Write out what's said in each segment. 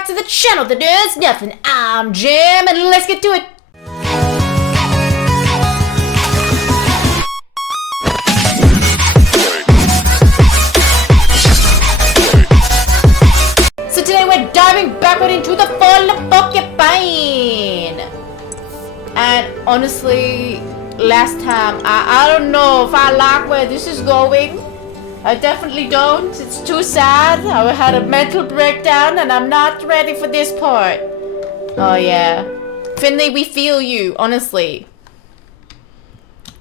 back to the channel that does nothing. I'm Jim, and let's get to it. So today we're diving backward into the fall of Porcupine. And honestly, last time, I don't know if I like where this is going. I definitely don't. It's too sad. I had a mental breakdown and I'm not ready for this part. Oh yeah. Finley, we feel you, honestly.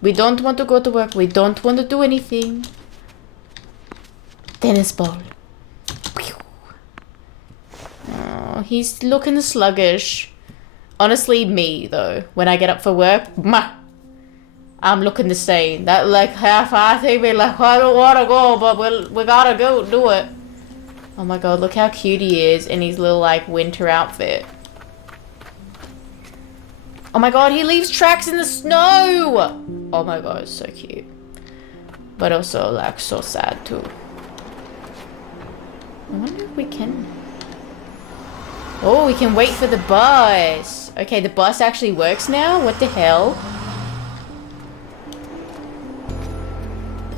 We don't want to go to work. We don't want to do anything. Tennis ball. Oh, he's looking sluggish. Honestly, me though. When I get up for work, I'm looking the same. That like half I think we're like, I don't want to go, but we gotta go do it. Oh my god, look how cute he is in his little like winter outfit. Oh my god, he leaves tracks in the snow. Oh my god, it's so cute. But also like so sad too. I wonder if we can. Oh, we can wait for the bus. Okay, the bus actually works now? What the hell?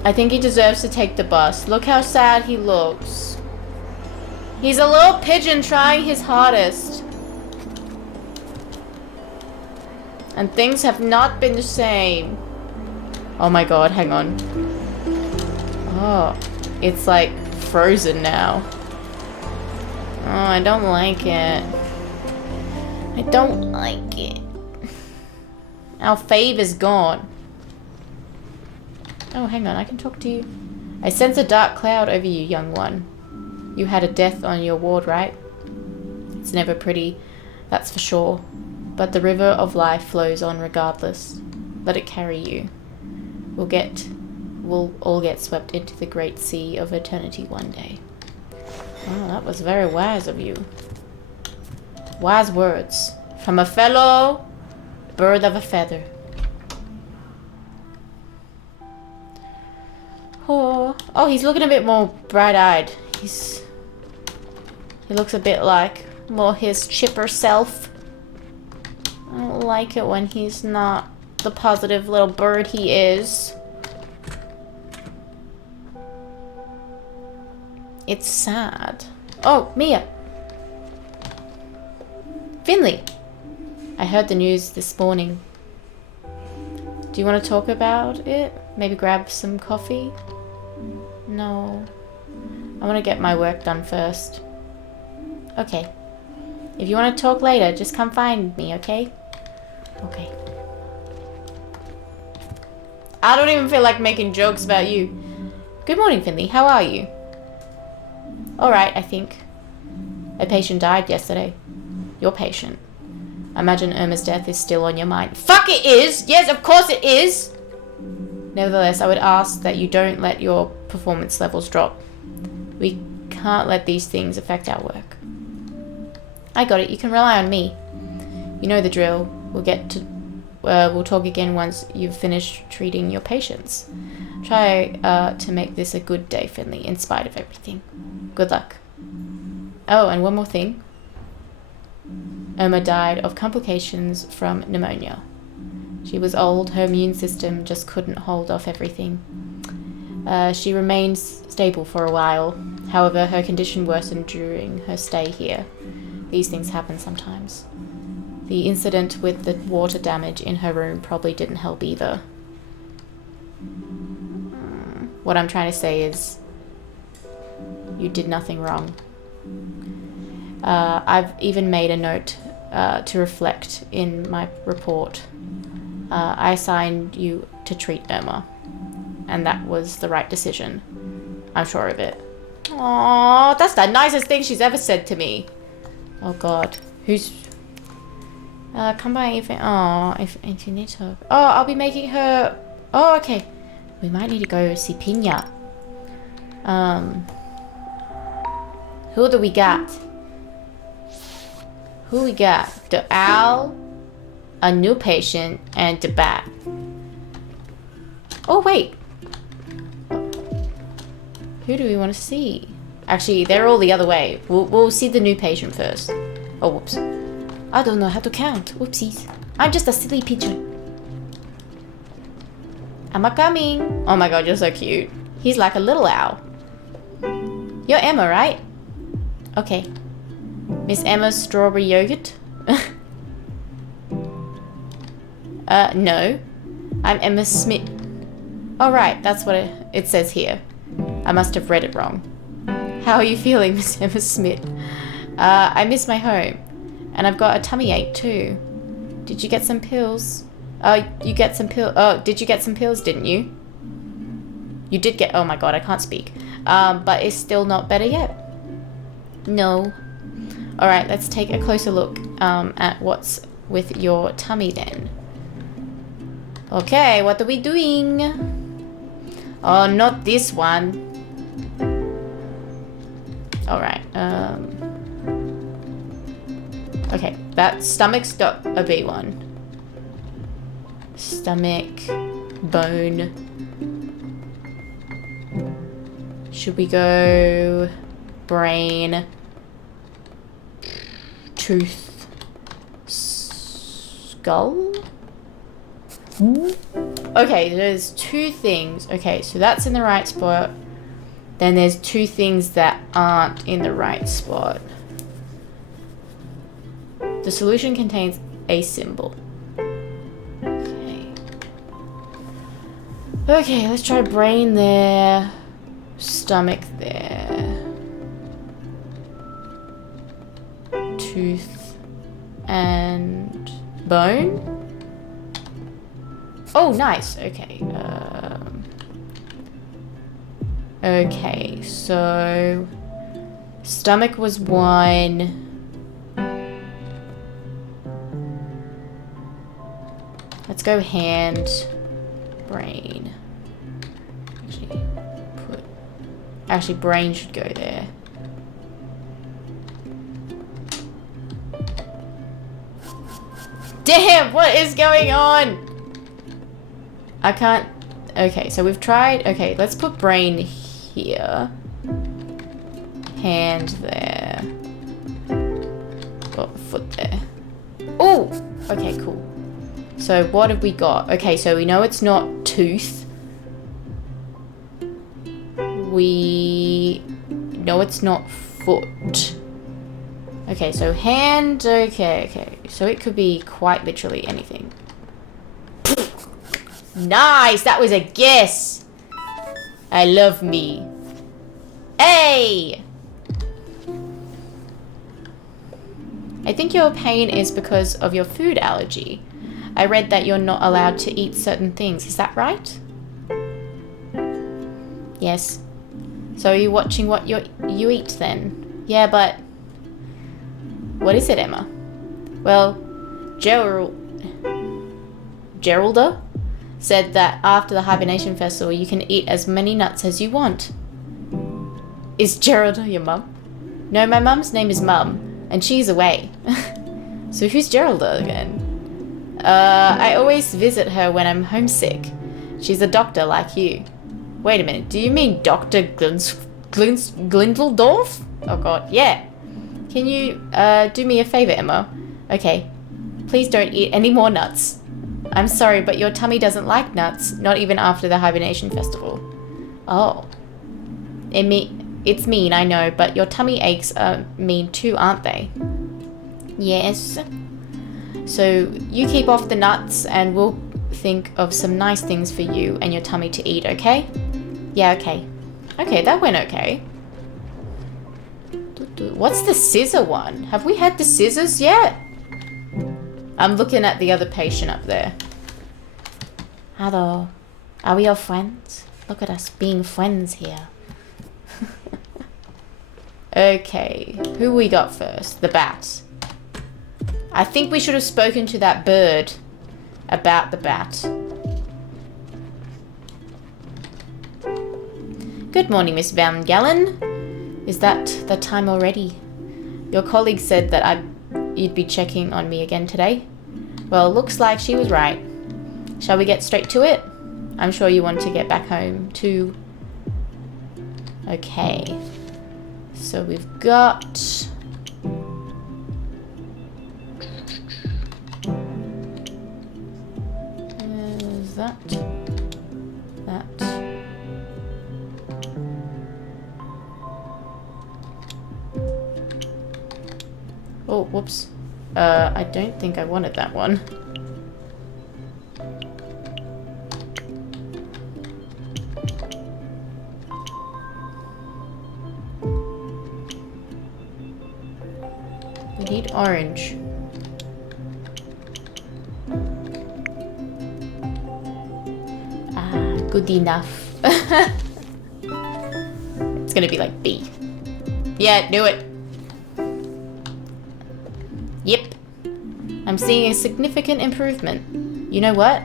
I think he deserves to take the bus. Look how sad he looks. He's a little pigeon trying his hardest. And things have not been the same. Oh my god, hang on. Oh, it's like frozen now. Oh, I don't like it. I don't like it. Our fave is gone. Oh, hang on, I can talk to you. I sense a dark cloud over you, young one. You had a death on your ward, right? It's never pretty, that's for sure. But the river of life flows on regardless. Let it carry you. We'll all get swept into the great sea of eternity one day. Oh, that was very wise of you. Wise words. From a fellow bird of a feather. Oh, he's looking a bit more bright-eyed. He looks a bit like more his chipper self. I don't like it when he's not the positive little bird he is. It's sad. Oh, Mia. Finley. I heard the news this morning. Do you want to talk about it? Maybe grab some coffee? No. I want to get my work done first. Okay. If you want to talk later, just come find me, okay? Okay. I don't even feel like making jokes about you. Good morning, Finley. How are you? Alright, I think. A patient died yesterday. Your patient. I imagine Irma's death is still on your mind. Fuck, it is! Yes, of course it is! Nevertheless, I would ask that you don't let your performance levels drop. We can't let these things affect our work. I got it. You can rely on me. You know the drill. We'll talk again once you've finished treating your patients. Try to make this a good day, Finley, in spite of everything. Good luck. Oh, and one more thing. Irma died of complications from pneumonia. She was old, her immune system just couldn't hold off everything. She remained stable for a while. However, her condition worsened during her stay here. These things happen sometimes. The incident with the water damage in her room probably didn't help either. What I'm trying to say is, you did nothing wrong. I've even made a note to reflect in my report. I assigned you to treat Irma, and that was the right decision. I'm sure of it. Aww, that's the nicest thing she's ever said to me. Oh god, who's... come by if you need to... Oh, I'll be making her... Oh, okay. We might need to go see Pina. Who do we got? Who we got? The owl, a new patient, and the bat. Oh, wait. Who do we want to see? Actually, they're all the other way. We'll see the new patient first. Oh, whoops. I don't know how to count. Whoopsies. I'm just a silly pigeon. Am I coming? Oh my god, you're so cute. He's like a little owl. You're Emma, right? Okay. Miss Emma's strawberry yogurt? No. I'm Emma Smith. Oh, right. That's what it says here. I must have read it wrong. How are you feeling, Miss Emma Smith? I miss my home. And I've got a tummy ache, too. Did you get some pills? Oh, you get some pills. Oh, did you get some pills, didn't you? You did get... Oh, my God. I can't speak. But it's still not better yet. No. All right. Let's take a closer look at what's with your tummy, then. Okay, what are we doing? Oh, not this one. Alright, okay, that stomach's got a B1. Stomach, bone. Should we go brain, tooth, skull? Okay, there's two things. Okay, so that's in the right spot. Then there's two things that aren't in the right spot. The solution contains a symbol. Okay. Okay, let's try brain there. Stomach there. Tooth and bone. Oh, nice. Okay. Okay, so stomach was 1. Let's go hand, brain. Actually, brain should go there. Damn, what is going on? I can't... Okay, so we've tried... Okay, let's put brain here. Hand there. Oh, foot there. Oh! Okay, cool. So what have we got? Okay, so we know it's not tooth. We know it's not foot. Okay, so hand... Okay. So it could be quite literally anything. Nice! That was a guess! I love me. Hey! I think your pain is because of your food allergy. I read that you're not allowed to eat certain things. Is that right? Yes. So are you watching what you eat then? Yeah, but... What is it, Emma? Well, Geralda said that after the hibernation festival, you can eat as many nuts as you want. Is Geralda your mum? No, my mum's name is Mum, and she's away. So who's Geralda again? I always visit her when I'm homesick. She's a doctor like you. Wait a minute, do you mean Dr. Glindeldorf? Oh god, yeah. Can you do me a favor, Emma? Okay. Please don't eat any more nuts. I'm sorry, but your tummy doesn't like nuts, not even after the hibernation festival. Oh. It's mean, I know, but your tummy aches are mean too, aren't they? Yes. So you keep off the nuts and we'll think of some nice things for you and your tummy to eat, okay? Yeah, okay. Okay, that went okay. What's the scissor one? Have we had the scissors yet? I'm looking at the other patient up there. Hello. Are we your friends? Look at us being friends here. Okay. Who we got first? The bat. I think we should have spoken to that bird about the bat. Good morning, Miss Van Gallen. Is that the time already? Your colleague said that you'd be checking on me again today. Well, looks like she was right. Shall we get straight to it? I'm sure you want to get back home too. Okay. So we've got... Is that? That. Oh, whoops. I don't think I wanted that one. We need orange. Ah, good enough. It's gonna be like B. Yeah, do it. Yep. I'm seeing a significant improvement. You know what?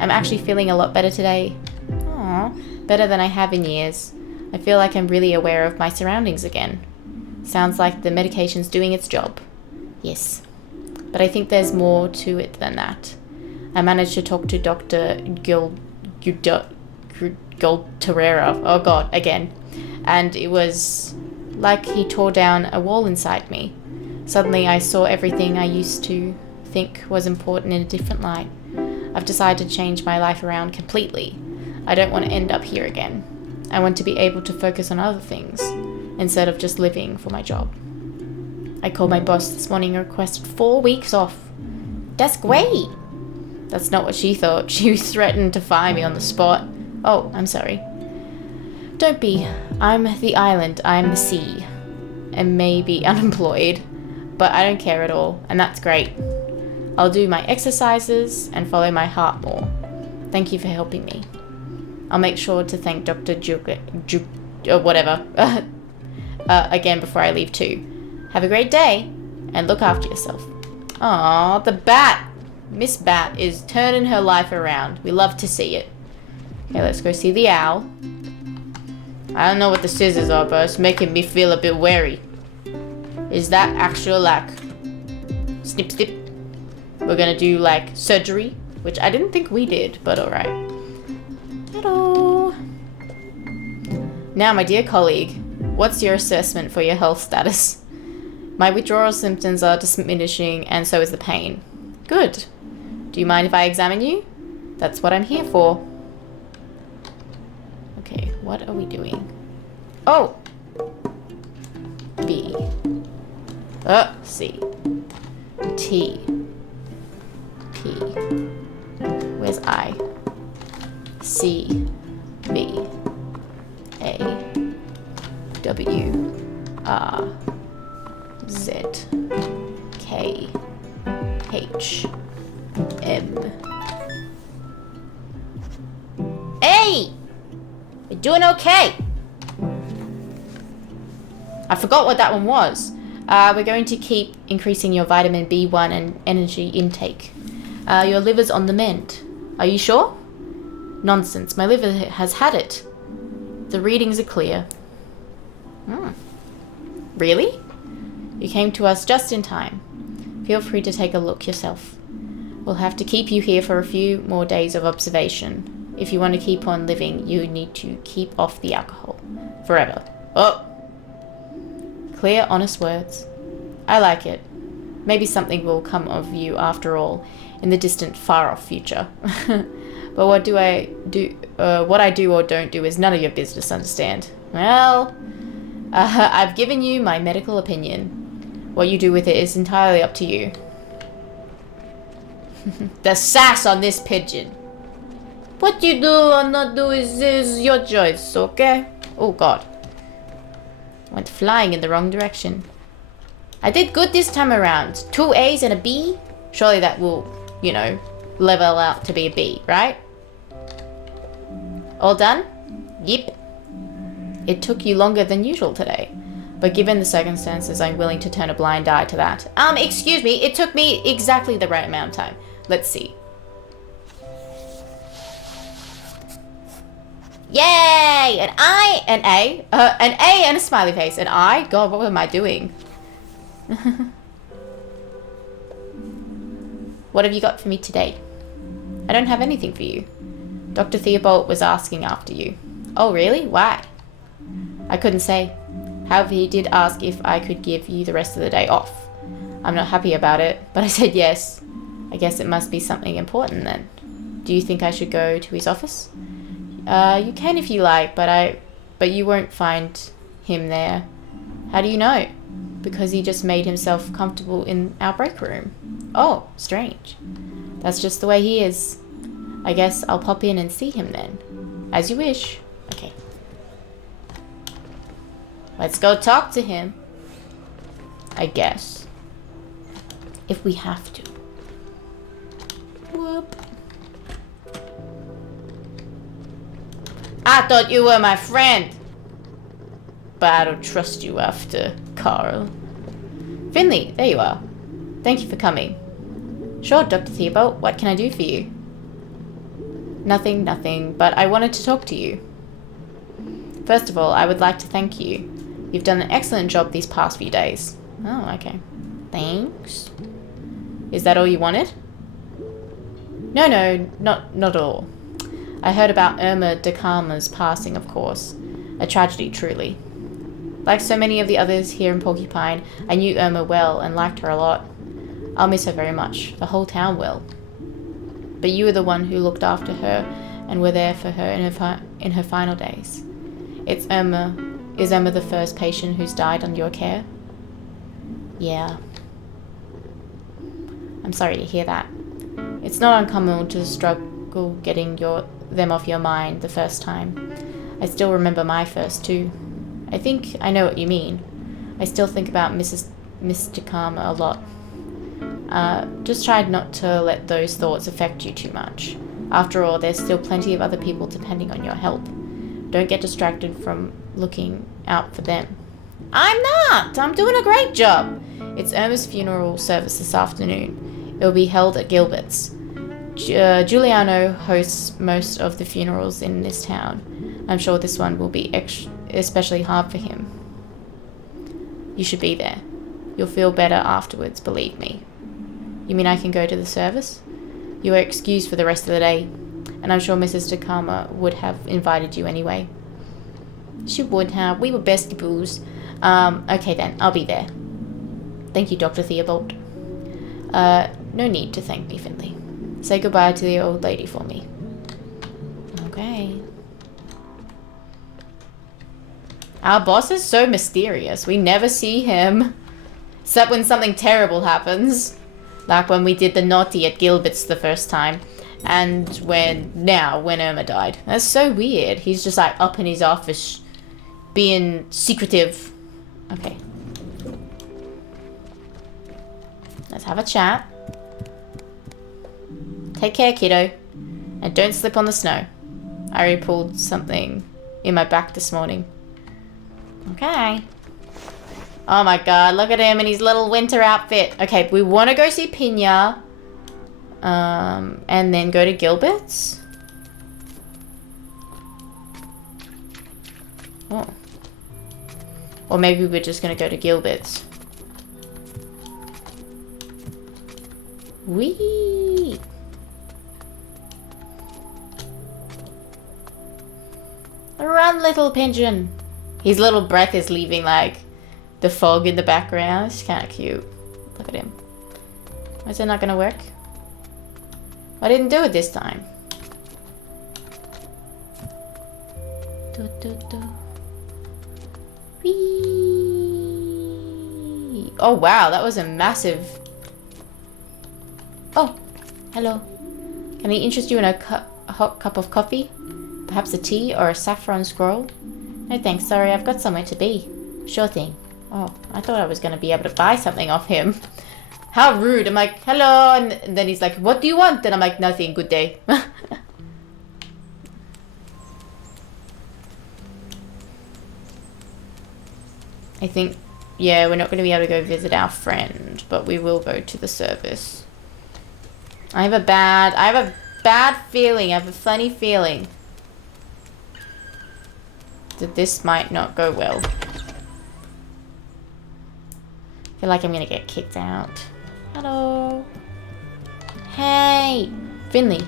I'm actually feeling a lot better today. Aww, better than I have in years. I feel like I'm really aware of my surroundings again. Sounds like the medication's doing its job. Yes. But I think there's more to it than that. I managed to talk to Dr. Gulterera. Oh god, again. And it was like he tore down a wall inside me. Suddenly I saw everything I used to think was important in a different light. I've decided to change my life around completely. I don't want to end up here again. I want to be able to focus on other things instead of just living for my job. I called my boss this morning and requested 4 weeks off. That's great! That's not what she thought. She threatened to fire me on the spot. Oh, I'm sorry. Don't be. I'm the island. I'm the sea. And maybe unemployed. But I don't care at all, and that's great. I'll do my exercises and follow my heart more. Thank you for helping me. I'll make sure to thank Dr. whatever again before I leave too. Have a great day, and look after yourself. Aw, the bat! Miss Bat is turning her life around. We love to see it. Okay, let's go see the owl. I don't know what the scissors are, but it's making me feel a bit wary. Is that actual, like, snip snip? We're gonna do, like, surgery, which I didn't think we did, but alright. Hello. Now, my dear colleague, what's your assessment for your health status? My withdrawal symptoms are diminishing, and so is the pain. Good. Do you mind if I examine you? That's what I'm here for. Okay, what are we doing? Oh! B. C. T. P. Where's I? C. B. A. W. R. Z. K. H. M. Hey! You're doing okay. I forgot what that one was. We're going to keep increasing your vitamin B1 and energy intake. Your liver's on the mend. Are you sure? Nonsense. My liver has had it. The readings are clear. Really? You came to us just in time. Feel free to take a look yourself. We'll have to keep you here for a few more days of observation. If you want to keep on living, you need to keep off the alcohol. Forever. Oh! Clear, honest words. I like it. Maybe something will come of you after all, in the distant, far-off future. But what I do or don't do is none of your business, understand? Well, I've given you my medical opinion. What you do with it is entirely up to you. The sass on this pigeon. What you do or not do is your choice, okay? Oh god. Went flying in the wrong direction. I did good this time around. 2 A's and a B? Surely that will, you know, level out to be a B, right? All done? Yep. It took you longer than usual today. But given the circumstances, I'm willing to turn a blind eye to that. Excuse me, it took me exactly the right amount of time. Let's see. Yay! An A and a smiley face. An I? God, what am I doing? What have you got for me today? I don't have anything for you. Dr. Theobald was asking after you. Oh, really? Why? I couldn't say. However, he did ask if I could give you the rest of the day off. I'm not happy about it, but I said yes. I guess it must be something important then. Do you think I should go to his office? You can if you like, but you won't find him there. How do you know? Because he just made himself comfortable in our break room. Oh, strange. That's just the way he is. I guess I'll pop in and see him then. As you wish. Okay. Let's go talk to him. I guess. If we have to. Whoop. I thought you were my friend. But I don't trust you after Carl. Finley, there you are. Thank you for coming. Sure, Dr. Theobald, what can I do for you? Nothing, but I wanted to talk to you. First of all, I would like to thank you. You've done an excellent job these past few days. Oh, okay. Thanks. Is that all you wanted? No, not all. I heard about Irma de Calma's passing, of course. A tragedy, truly. Like so many of the others here in Porcupine, I knew Irma well and liked her a lot. I'll miss her very much. The whole town will. But you were the one who looked after her and were there for her in her final days. Is Irma the first patient who's died under your care? Yeah. I'm sorry to hear that. It's not uncommon to struggle getting them off your mind the first time. I still remember my first too. I think I know what you mean. I still think about Miss de Calma a lot. Just try not to let those thoughts affect you too much. After all, there's still plenty of other people depending on your help. Don't get distracted from looking out for them. I'm not! I'm doing a great job! It's Irma's funeral service this afternoon. It will be held at Gilbert's. Giuliano hosts most of the funerals in this town. I'm sure this one will be especially hard for him. You should be there. You'll feel better afterwards, believe me. You mean I can go to the service? You are excused for the rest of the day, and I'm sure Mrs. de Calma would have invited you anyway. She would have. We were bestie boos. Okay then, I'll be there. Thank you, Dr. Theobald. No need to thank me, Finley. Say goodbye to the old lady for me. Okay. Our boss is so mysterious. We never see him. Except when something terrible happens. Like when we did the naughty at Gilbert's the first time. And when Irma died. That's so weird. He's just like up in his office being secretive. Okay. Let's have a chat. Take care, kiddo. And don't slip on the snow. I already pulled something in my back this morning. Okay. Oh my god, look at him in his little winter outfit. Okay, we want to go see Pina. And then go to Gilbert's. Oh. Or maybe we're just going to go to Gilbert's. Whee! Run, little pigeon. His little breath is leaving like the fog in the background. It's kind of cute. Look at him. Is it not going to work? I didn't do it this time. Whee! Oh wow, that was a massive... Oh, hello. Can I interest you in a hot cup of coffee? Perhaps a tea or a saffron scroll? No thanks, sorry, I've got somewhere to be. Sure thing. Oh, I thought I was going to be able to buy something off him. How rude. I'm like, hello. And then he's like, what do you want? And I'm like, nothing. Good day. I think, yeah, we're not going to be able to go visit our friend, but we will go to the service. I have a bad feeling. I have a funny feeling that this might not go well. I feel like I'm going to get kicked out. Hello. Hey, Finley.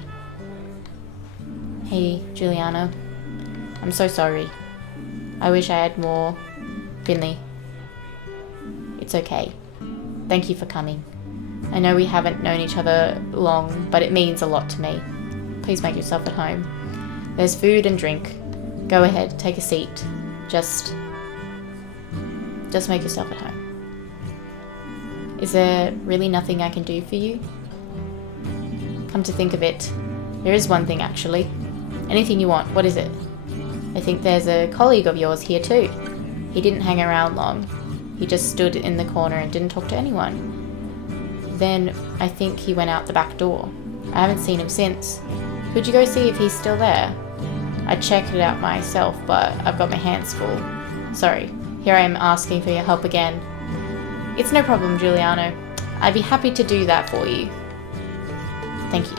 Hey, Giuliano. I'm so sorry. I wish I had more Finley. It's okay. Thank you for coming. I know we haven't known each other long, but it means a lot to me. Please make yourself at home. There's food and drink. Go ahead, take a seat. Just make yourself at home. Is there really nothing I can do for you? Come to think of it, there is one thing actually. Anything you want, what is it? I think there's a colleague of yours here too. He didn't hang around long. He just stood in the corner and didn't talk to anyone. Then I think he went out the back door. I haven't seen him since. Could you go see if he's still there? I checked it out myself, but I've got my hands full. Sorry, here I am asking for your help again. It's no problem, Giuliano. I'd be happy to do that for you. Thank you.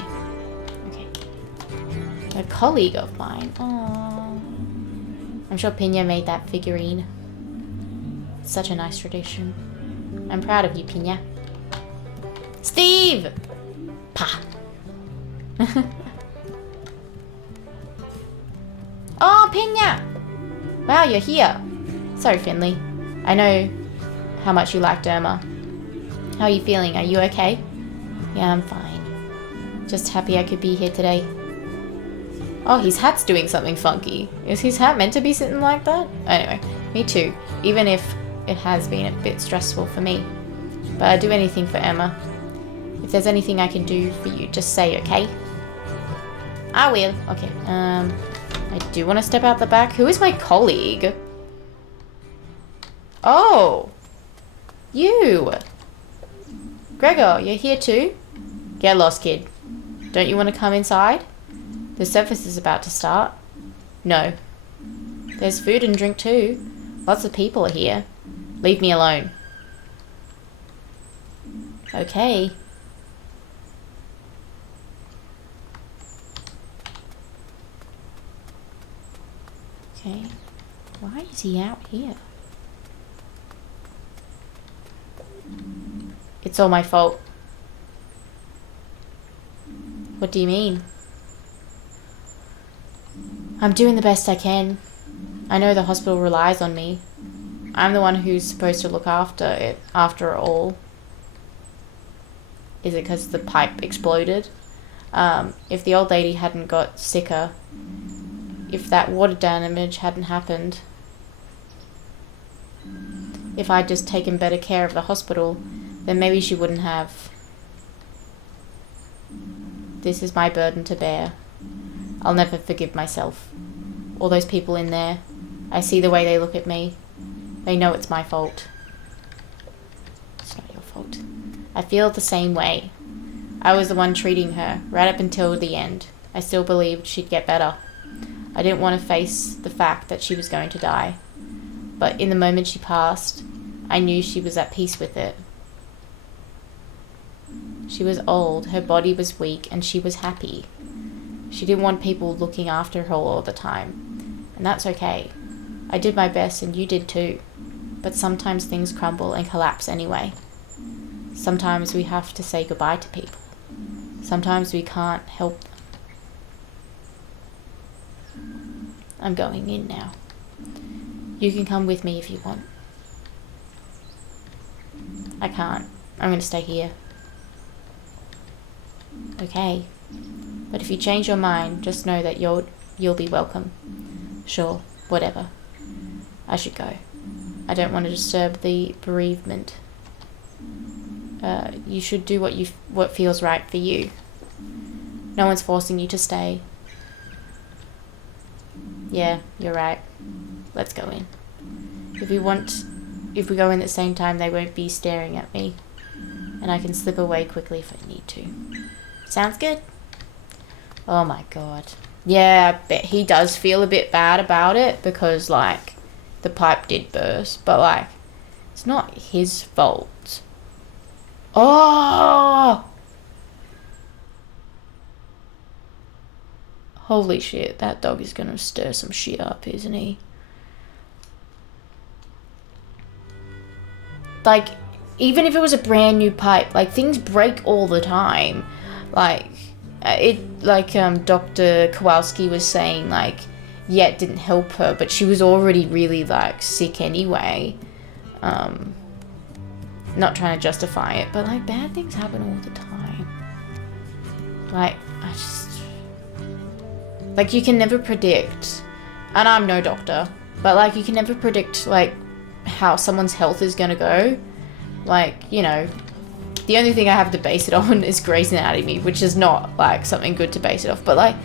Okay. A colleague of mine. Aww. I'm sure Pina made that figurine. It's such a nice tradition. I'm proud of you, Pina. Steve! Pa! Oh, Pina! Wow, you're here. Sorry, Finley. I know how much you liked Irma. How are you feeling? Are you okay? Yeah, I'm fine. Just happy I could be here today. Oh, his hat's doing something funky. Is his hat meant to be sitting like that? Anyway, me too. Even if it has been a bit stressful for me. But I'd do anything for Emma. If there's anything I can do for you, just say, okay? I will. Okay, I do want to step out the back. Who is my colleague? Oh! You! Gregor, you're here too? Get lost, kid. Don't you want to come inside? The service is about to start. No. There's food and drink too. Lots of people are here. Leave me alone. Okay. Okay. Why is he out here? It's all my fault. What do you mean? I'm doing the best I can. I know the hospital relies on me. I'm the one who's supposed to look after it, after all. Is it because the pipe exploded? If the old lady hadn't got sicker, if that water damage hadn't happened, if I'd just taken better care of the hospital, then maybe she wouldn't have. This is my burden to bear. I'll never forgive myself. All those people in there, I see the way they look at me. They know it's my fault. It's not your fault. I feel the same way. I was the one treating her, right up until the end. I still believed she'd get better. I didn't want to face the fact that she was going to die. But in the moment she passed, I knew she was at peace with it. She was old, her body was weak, and she was happy. She didn't want people looking after her all the time. And that's okay. I did my best and you did too. But sometimes things crumble and collapse anyway. Sometimes we have to say goodbye to people. Sometimes we can't help them. I'm going in now. You can come with me if you want. I can't. I'm going to stay here. Okay. But if you change your mind, just know that you'll be welcome. Sure, whatever. I should go. I don't want to disturb the bereavement. You should do what feels right for you. No one's forcing you to stay. Yeah, you're right. Let's go in. If we go in at the same time, they won't be staring at me. And I can slip away quickly if I need to. Sounds good? Oh my god. Yeah, I bet he does feel a bit bad about it because, like, the pipe did burst. But, like, it's not his fault. Oh! Holy shit, that dog is gonna stir some shit up, isn't he? Like, even if it was a brand new pipe, like, things break all the time. Like, Dr. Kowalski was saying, like, yet didn't help her, but she was already really like sick anyway. Not trying to justify it, but like bad things happen all the time. Like, I just, like, you can never predict, and I'm no doctor, but like you can never predict like how someone's health is gonna go. Like, you know, the only thing I have to base it on is Grey's Anatomy, which is not like something good to base it off, but like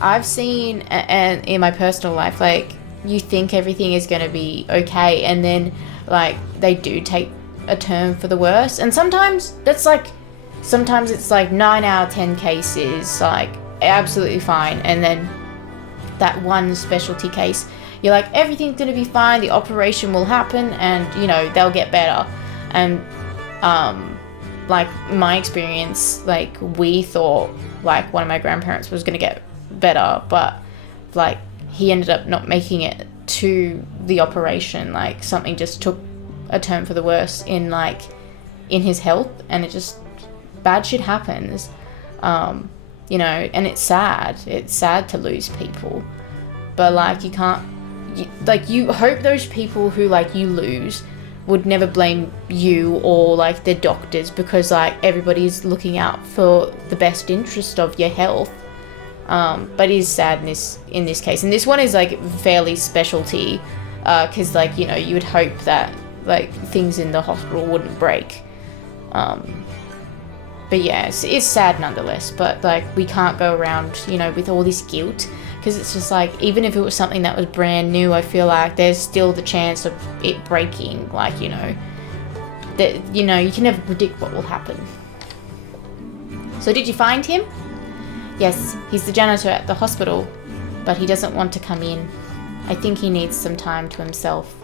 I've seen, and in my personal life, like you think everything is gonna be okay, and then like they do take a turn for the worse, and sometimes it's like 9 out of 10 cases like absolutely fine, and then that one specialty case you're like, everything's gonna be fine, the operation will happen, and you know they'll get better. And like my experience, like we thought like one of my grandparents was gonna get better, but like he ended up not making it to the operation. Like something just took a turn for the worse in his health, and it just, bad shit happens. You know, and it's sad to lose people, but like you can't, you hope those people who like you lose would never blame you or like their doctors, because like everybody's looking out for the best interest of your health. But it is sad in this case, and this one is like fairly specialty, because like, you know, you would hope that like things in the hospital wouldn't break. But yeah, it's sad nonetheless, but like we can't go around, you know, with all this guilt, because it's just like, even if it was something that was brand new, I feel like there's still the chance of it breaking. Like, you know, that, you know, you can never predict what will happen. So did you find him? Yes, he's the janitor at the hospital, but he doesn't want to come in. I think he needs some time to himself.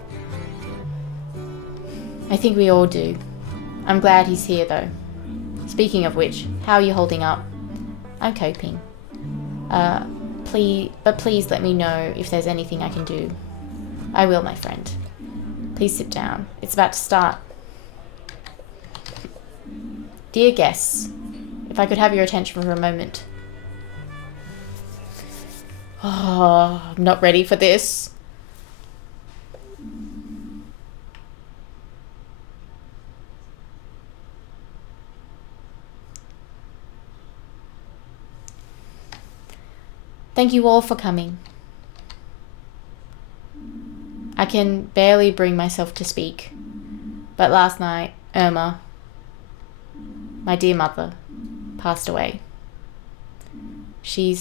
I think we all do. I'm glad he's here though. Speaking of which, how are you holding up? I'm coping. Please let me know if there's anything I can do. I will, my friend. Please sit down. It's about to start. Dear guests, if I could have your attention for a moment. Oh, I'm not ready for this. Thank you all for coming. I can barely bring myself to speak, but last night, Irma, my dear mother, passed away. She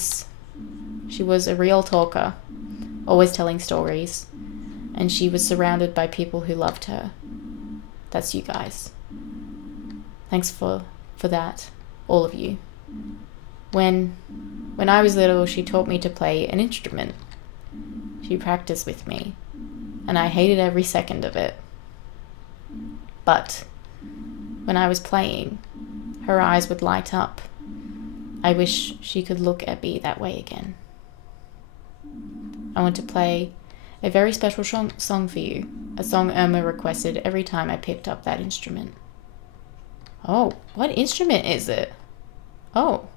was a real talker, always telling stories, and she was surrounded by people who loved her. That's you guys. Thanks for that, all of you. When I was little, she taught me to play an instrument. She practiced with me, and I hated every second of it. But when I was playing, her eyes would light up. I wish she could look at me that way again. I want to play a very special song for you, a song Irma requested every time I picked up that instrument. Oh, what instrument is it? Oh.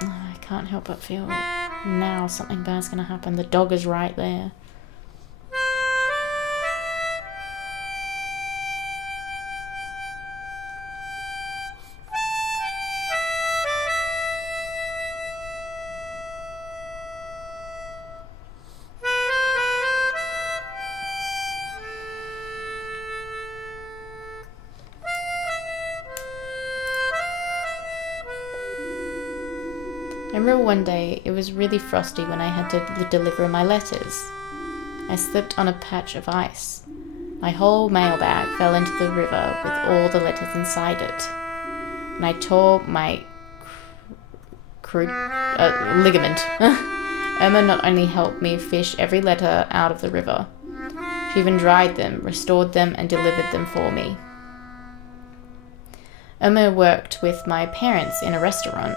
I can't help but feel now something bad's gonna happen. The dog is right there. I remember one day it was really frosty when I had to deliver my letters. I slipped on a patch of ice. My whole mailbag fell into the river with all the letters inside it, and I tore my ligament. Irma not only helped me fish every letter out of the river, she even dried them, restored them, and delivered them for me. Irma worked with my parents in a restaurant.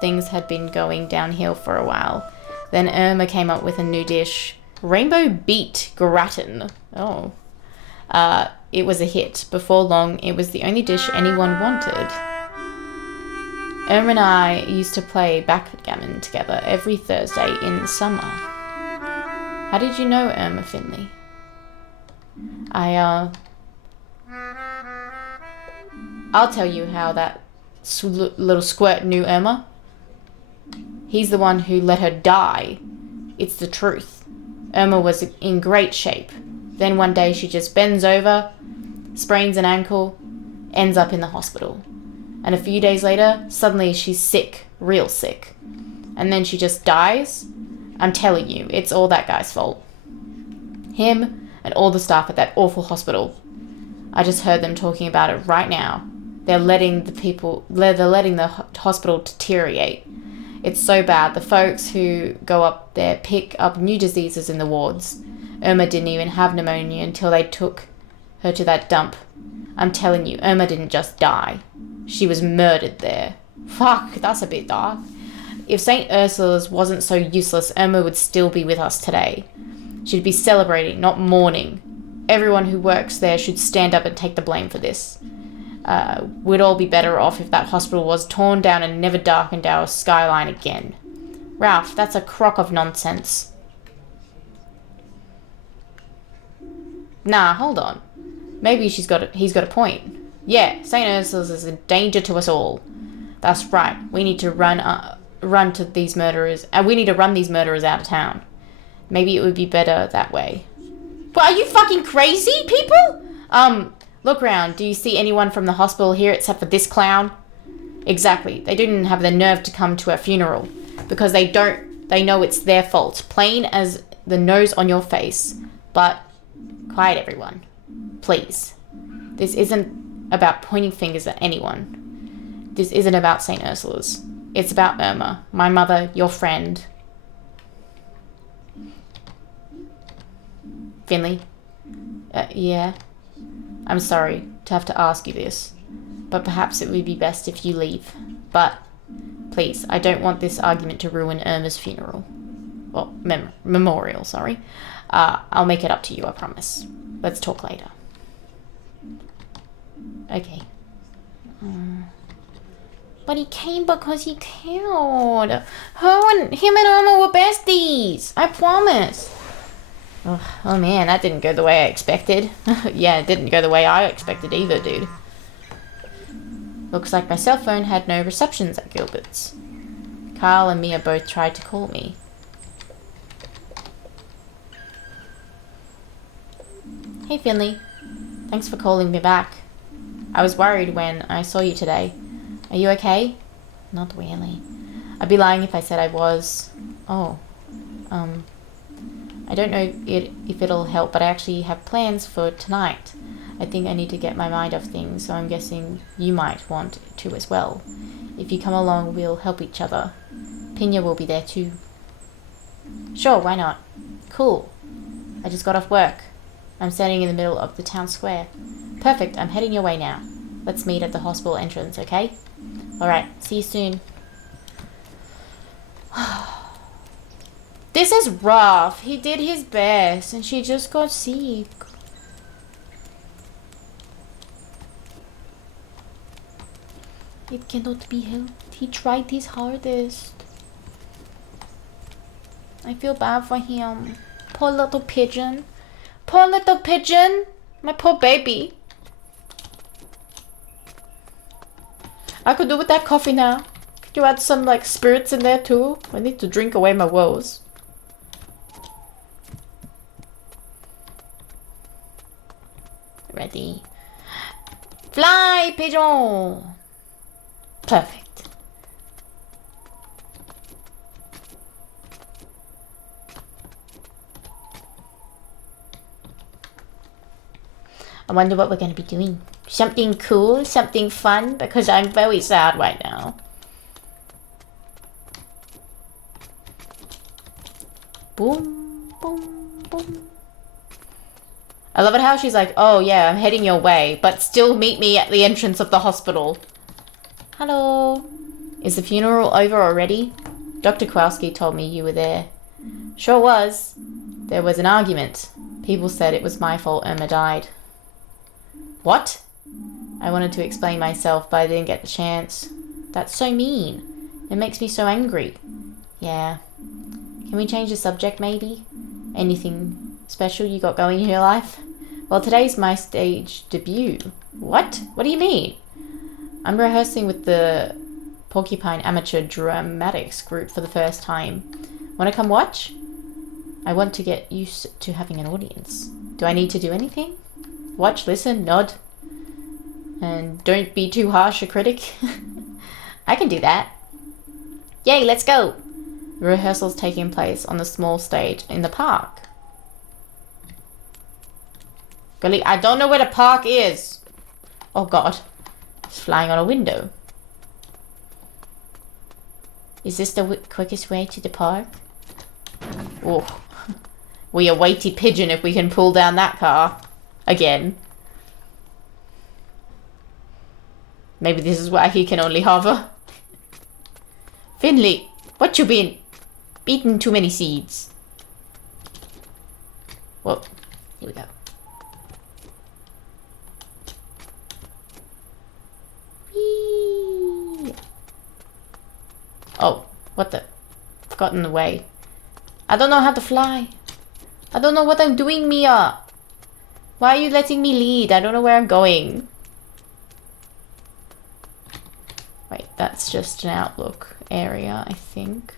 Things had been going downhill for a while. Then Irma came up with a new dish, rainbow beet gratin. Oh. It was a hit. Before long, it was the only dish anyone wanted. Irma and I used to play backgammon together every Thursday in the summer. How did you know Irma Finley? I'll tell you how that little squirt knew Irma. He's the one who let her die. It's the truth. Irma was in great shape. Then one day she just bends over, sprains an ankle, ends up in the hospital. And a few days later, suddenly she's sick, real sick. And then she just dies. I'm telling you, it's all that guy's fault. Him and all the staff at that awful hospital. I just heard them talking about it right now. They're letting the hospital deteriorate. It's so bad. The folks who go up there pick up new diseases in the wards. Irma didn't even have pneumonia until they took her to that dump. I'm telling you, Irma didn't just die. She was murdered there. Fuck, that's a bit dark. If St. Ursula's wasn't so useless, Irma would still be with us today. She'd be celebrating, not mourning. Everyone who works there should stand up and take the blame for this. We'd all be better off if that hospital was torn down and never darkened our skyline again. Ralph, that's a crock of nonsense. Nah, hold on. Maybe he's got a point. Yeah, St. Ursula's is a danger to us all. That's right. We need to run these murderers out of town. Maybe it would be better that way. But are you fucking crazy, people? Look around. Do you see anyone from the hospital here except for this clown? Exactly. They didn't have the nerve to come to our funeral. Because they know it's their fault. Plain as the nose on your face. But, quiet everyone. Please. This isn't about pointing fingers at anyone. This isn't about St. Ursula's. It's about Irma, my mother, your friend. Finley? Yeah? I'm sorry to have to ask you this, but perhaps it would be best if you leave. But, please, I don't want this argument to ruin Irma's funeral. Well, memorial, sorry. I'll make it up to you, I promise. Let's talk later. Okay. But he came because he cared. Him and Irma were besties. I promise. Oh man, that didn't go the way I expected. Yeah, it didn't go the way I expected either, dude. Looks like my cell phone had no receptions at Gilbert's. Carl and Mia both tried to call me. Hey Finley. Thanks for calling me back. I was worried when I saw you today. Are you okay? Not really. I'd be lying if I said I was. Oh. I don't know if it'll help, but I actually have plans for tonight. I think I need to get my mind off things, so I'm guessing you might want to as well. If you come along, we'll help each other. Pina will be there too. Sure, why not? Cool. I just got off work. I'm standing in the middle of the town square. Perfect, I'm heading your way now. Let's meet at the hospital entrance, okay? Alright, see you soon. This is rough. He did his best and she just got sick. It cannot be helped. He tried his hardest. I feel bad for him. Poor little pigeon. Poor little pigeon. My poor baby. I could do with that coffee now. Could you add some like spirits in there too? I need to drink away my woes. Ready. Fly, pigeon! Perfect. I wonder what we're going to be doing. Something cool, something fun, because I'm very sad right now. Boom, boom, boom. I love it how she's like, oh yeah, I'm heading your way, but still meet me at the entrance of the hospital. Hello. Is the funeral over already? Dr. Kowalski told me you were there. Sure was. There was an argument. People said it was my fault Irma died. What? I wanted to explain myself, but I didn't get the chance. That's so mean. It makes me so angry. Yeah. Can we change the subject, maybe? Anything special you got going in your life? Well, today's my stage debut. What? What do you mean? I'm rehearsing with the Porcupine Amateur Dramatics group for the first time. Want to come watch? I want to get used to having an audience. Do I need to do anything? Watch, listen, nod. And don't be too harsh a critic. I can do that. Yay, let's go! The rehearsal's taking place on the small stage in the park. Golly, I don't know where the park is. Oh god. It's flying on a window. Is this the quickest way to the park? Oh. We a weighty pigeon if we can pull down that car. Again. Maybe this is why he can only hover. Finley, what you been? Eating too many seeds. Whoa. Here we go. Whee! Oh, what the? I've got in the way. I don't know how to fly. I don't know what I'm doing, Mia. Why are you letting me lead? I don't know where I'm going. Wait, that's just an outlook area, I think.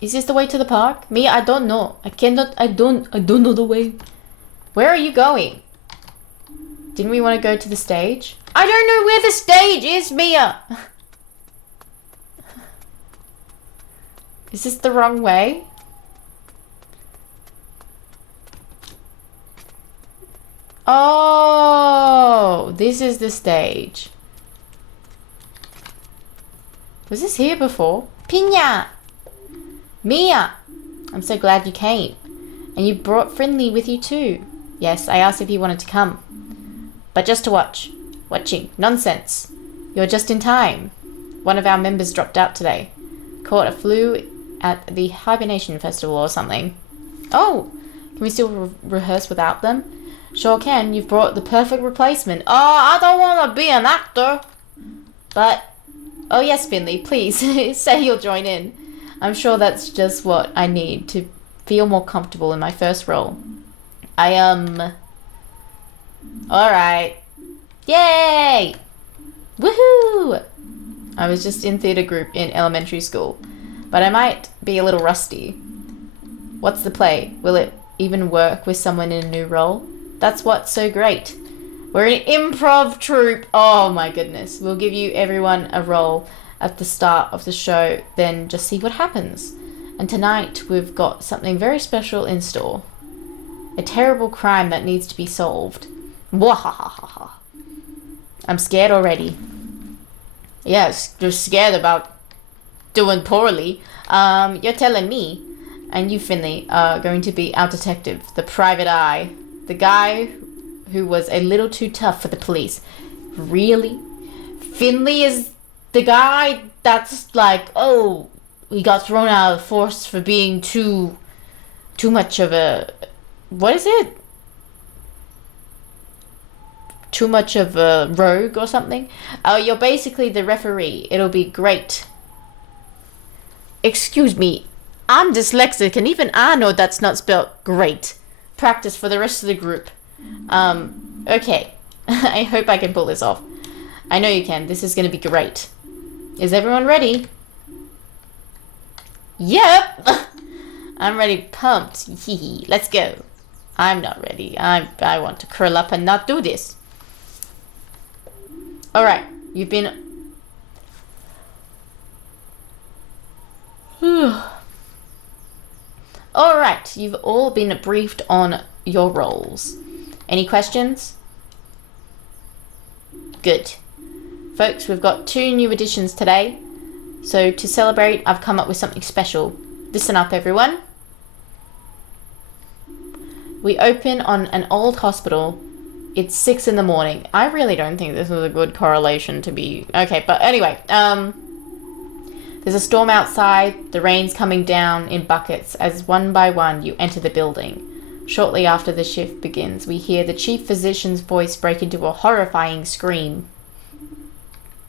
Is this the way to the park? Mia, I don't know. I don't know the way. Where are you going? Didn't we want to go to the stage? I don't know where the stage is, Mia. Is this the wrong way? Oh, this is the stage. Was this here before? Pina! Mia! I'm so glad you came. And you brought Friendly with you too. Yes, I asked if he wanted to come. But just to watch. Watching. Nonsense. You're just in time. One of our members dropped out today. Caught a flu at the hibernation festival or something. Oh! Can we still rehearse without them? Sure can. You've brought the perfect replacement. Oh, I don't want to be an actor. But... Oh yes, Finley, please, say you'll join in. I'm sure that's just what I need to feel more comfortable in my first role. Alright. Yay! Woohoo! I was just in theatre group in elementary school, but I might be a little rusty. What's the play? Will it even work with someone in a new role? That's what's so great. We're an improv troupe. Oh my goodness. We'll give you everyone a role at the start of the show, then just see what happens. And tonight we've got something very special in store. A terrible crime that needs to be solved. Wahahaha. I'm scared already. Yes, you're scared about doing poorly. You're telling me, and you, Finley, are going to be our detective, the private eye, the guy who was a little too tough for the police. Really? Finley is the guy that's like, oh, he got thrown out of the force for being too much of a, what is it? Too much of a rogue or something? Oh, you're basically the referee. It'll be great. Excuse me, I'm dyslexic and even I know that's not spelled great. Practice for the rest of the group. Okay. I hope I can pull this off. I know you can. This is going to be great. Is everyone ready? Yep! I'm ready, pumped. Let's go. I'm not ready. I want to curl up and not do this. Alright. You've been... Alright. You've all been briefed on your roles. Any questions? Good. Folks, we've got 2 new additions today. So to celebrate, I've come up with something special. Listen up, everyone. We open on an old hospital It's 6 in the morning. I really don't think this was a good correlation to be... Okay, but anyway. There's a storm outside. The rain's coming down in buckets as one by one you enter the building. Shortly after the shift begins, we hear the chief physician's voice break into a horrifying scream.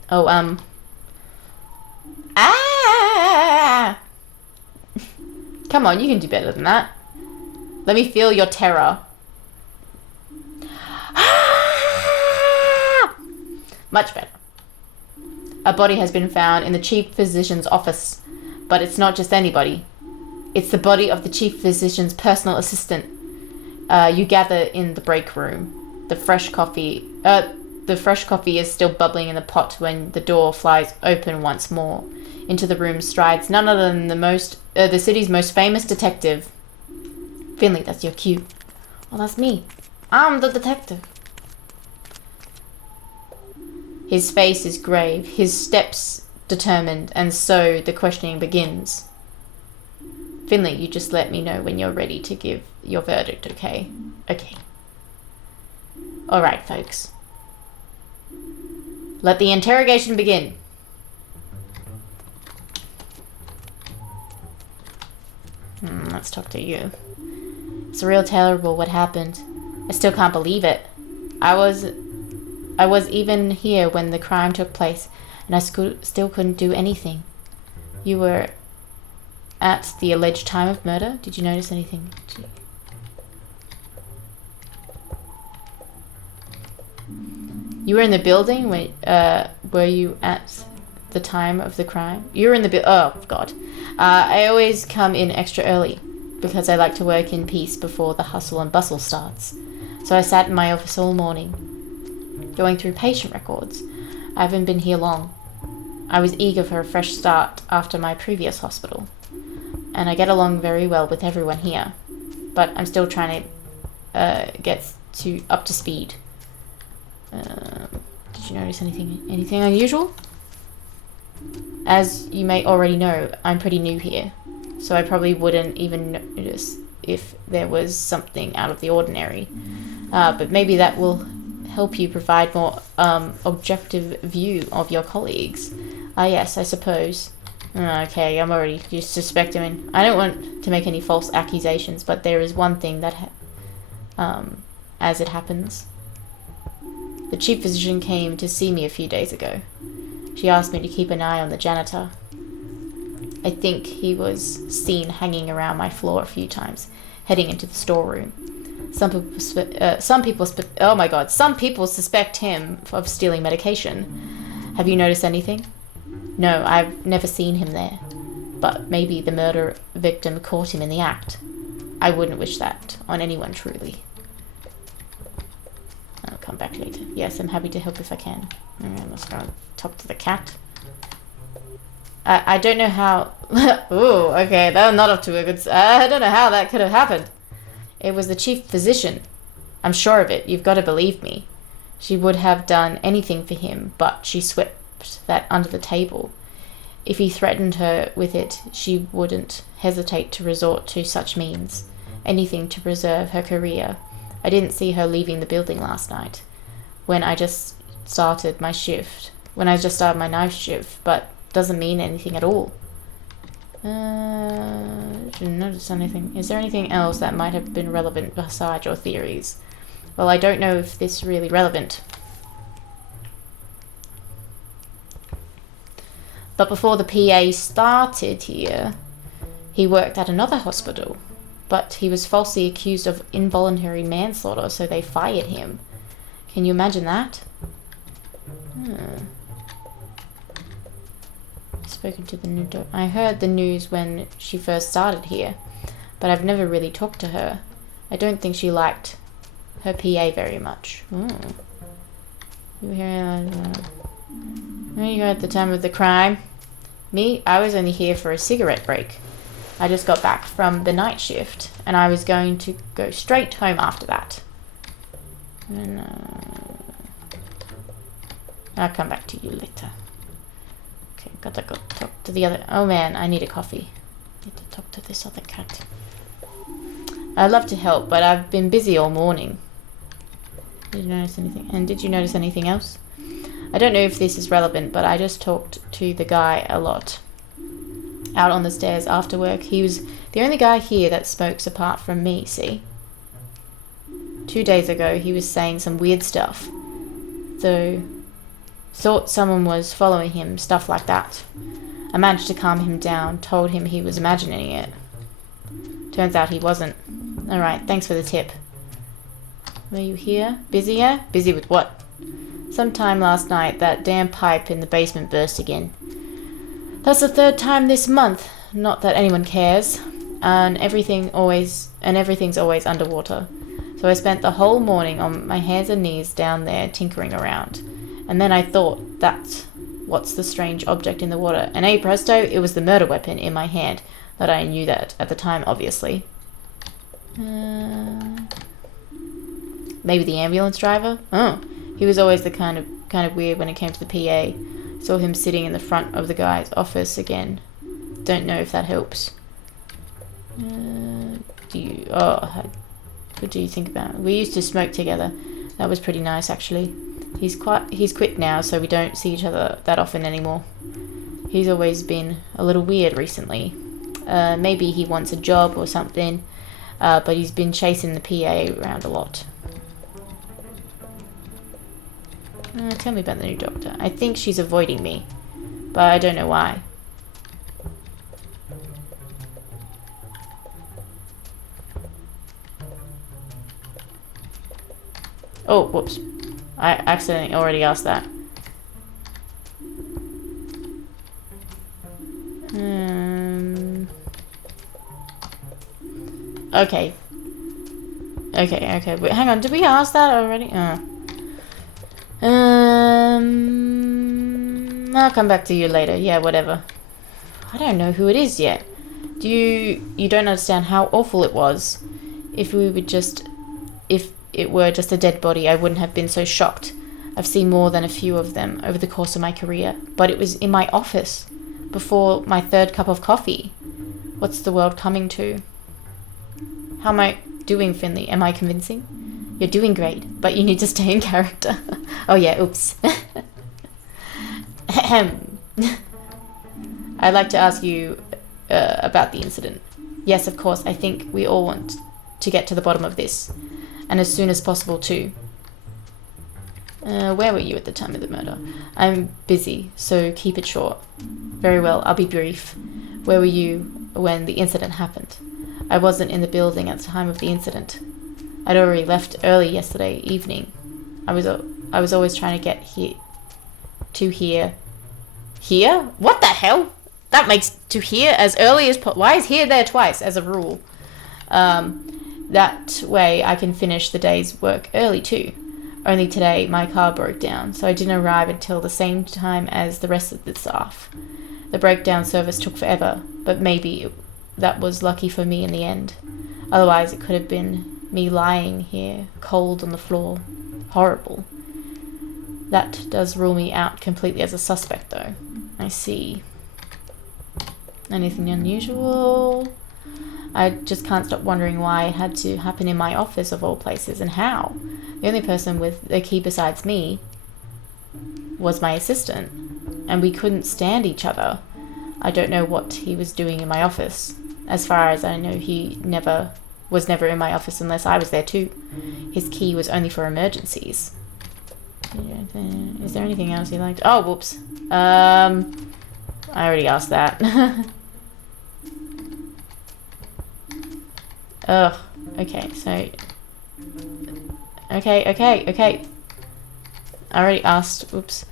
Oh, Ah! Come on, you can do better than that. Let me feel your terror. Much better. A body has been found in the chief physician's office, but it's not just anybody. It's the body of the chief physician's personal assistant. You gather in the break room. The fresh coffee is still bubbling in the pot when the door flies open once more. Into the room strides none other than the city's most famous detective. Finley, that's your cue. Oh, that's me. I'm the detective. His face is grave, his steps determined, and so the questioning begins. Finley, you just let me know when you're ready to give your verdict, okay? Okay. Alright, folks. Let the interrogation begin. Let's talk to you. It's real terrible what happened. I still can't believe it. I was even here when the crime took place, and I still couldn't do anything. You were at the alleged time of murder? Did you notice anything? You were in the building? Were you at the time of the crime? You were in the oh, God. I always come in extra early because I like to work in peace before the hustle and bustle starts. So I sat in my office all morning, going through patient records. I haven't been here long. I was eager for a fresh start after my previous hospital, and I get along very well with everyone here, but I'm still trying to get up to speed. Did you notice anything unusual? As you may already know, I'm pretty new here, so I probably wouldn't even notice if there was something out of the ordinary. But maybe that will help you provide more objective view of your colleagues. Yes, I suppose. Okay, I'm already suspecting. I don't want to make any false accusations, but there is one thing that, as it happens, the chief physician came to see me a few days ago. She asked me to keep an eye on the janitor. I think he was seen hanging around my floor a few times, heading into the storeroom. Some people suspect him of stealing medication. Have you noticed anything? No, I've never seen him there. But maybe the murder victim caught him in the act. I wouldn't wish that on anyone, truly. I'll come back later. Yes, I'm happy to help if I can. Alright, let's go talk to the cat. I don't know how... Ooh, okay, that's not up to a good... I don't know how that could have happened. It was the chief physician. I'm sure of it. You've got to believe me. She would have done anything for him, but she swept that under the table. If he threatened her with it, she wouldn't hesitate to resort to such means. Anything to preserve her career. I didn't see her leaving the building last night, when I just started my night shift, but doesn't mean anything at all. Didn't notice anything. Is there anything else that might have been relevant besides your theories? Well, I don't know if this is really relevant. But before the PA started here, he worked at another hospital. But he was falsely accused of involuntary manslaughter, so they fired him. Can you imagine that? Spoken to the new doctor. I heard the news when she first started here, but I've never really talked to her. I don't think she liked her PA very much. You were here at the time of the crime. Me? I was only here for a cigarette break. I just got back from the night shift, and I was going to go straight home after that. And I'll come back to you later. Okay, gotta go talk to the other... Oh man, I need a coffee. Need to talk to this other cat. I'd love to help, but I've been busy all morning. Did you notice anything? And did you notice anything else? I don't know if this is relevant, but I just talked to the guy a lot. Out on the stairs after work. He was the only guy here that smokes apart from me, see? 2 days ago, he was saying some weird stuff. So, thought someone was following him, stuff like that. I managed to calm him down, told him he was imagining it. Turns out he wasn't. Alright, thanks for the tip. Were you here? Busy, yeah? Busy with what? Sometime last night, that damn pipe in the basement burst again. That's the 3rd time this month. Not that anyone cares. And everything's always underwater. So I spent the whole morning on my hands and knees down there tinkering around. And then I thought, that's what's the strange object in the water. And hey presto, it was the murder weapon in my hand. But I knew that at the time, obviously. Maybe the ambulance driver? Oh, he was always the kind of weird when it came to the PA. Saw him sitting in the front of the guy's office again. Don't know if that helps. What do you think about it? We used to smoke together. That was pretty nice, actually. He's quit now, so we don't see each other that often anymore. He's always been a little weird recently. Maybe he wants a job or something, but he's been chasing the PA around a lot. Tell me about the new doctor. I think she's avoiding me, but I don't know why. Oh, whoops. I accidentally already asked that. Okay. Okay. Wait, hang on. Did we ask that already? I'll come back to you later. Yeah, whatever. I don't know who it is yet. You don't understand how awful it was. If it were just a dead body, I wouldn't have been so shocked. I've seen more than a few of them over the course of my career, but it was in my office, before my 3rd cup of coffee. What's the world coming to? How am I doing, Finley? Am I convincing? You're doing great, but you need to stay in character. Oh yeah, oops. I'd like to ask you about the incident. Yes, of course, I think we all want to get to the bottom of this. And as soon as possible, too. Where were you at the time of the murder? I'm busy, so keep it short. Very well, I'll be brief. Where were you when the incident happened? I wasn't in the building at the time of the incident. I'd already left early yesterday evening. I was always trying to get here. Here? What the hell? That makes to here as early as why is here there twice as a rule? That way I can finish the day's work early too. Only today my car broke down, so I didn't arrive until the same time as the rest of the staff. The breakdown service took forever, but maybe that was lucky for me in the end. Otherwise it could have been me lying here, cold on the floor. Horrible. That does rule me out completely as a suspect, though. I see. Anything unusual? I just can't stop wondering why it had to happen in my office of all places, and how. The only person with the key besides me was my assistant, and we couldn't stand each other. I don't know what he was doing in my office. As far as I know, he was never in my office unless I was there too. His key was only for emergencies. Is there anything else you liked? Oh, whoops. I already asked that. Ugh. Okay, so... Okay. I already asked. Oops.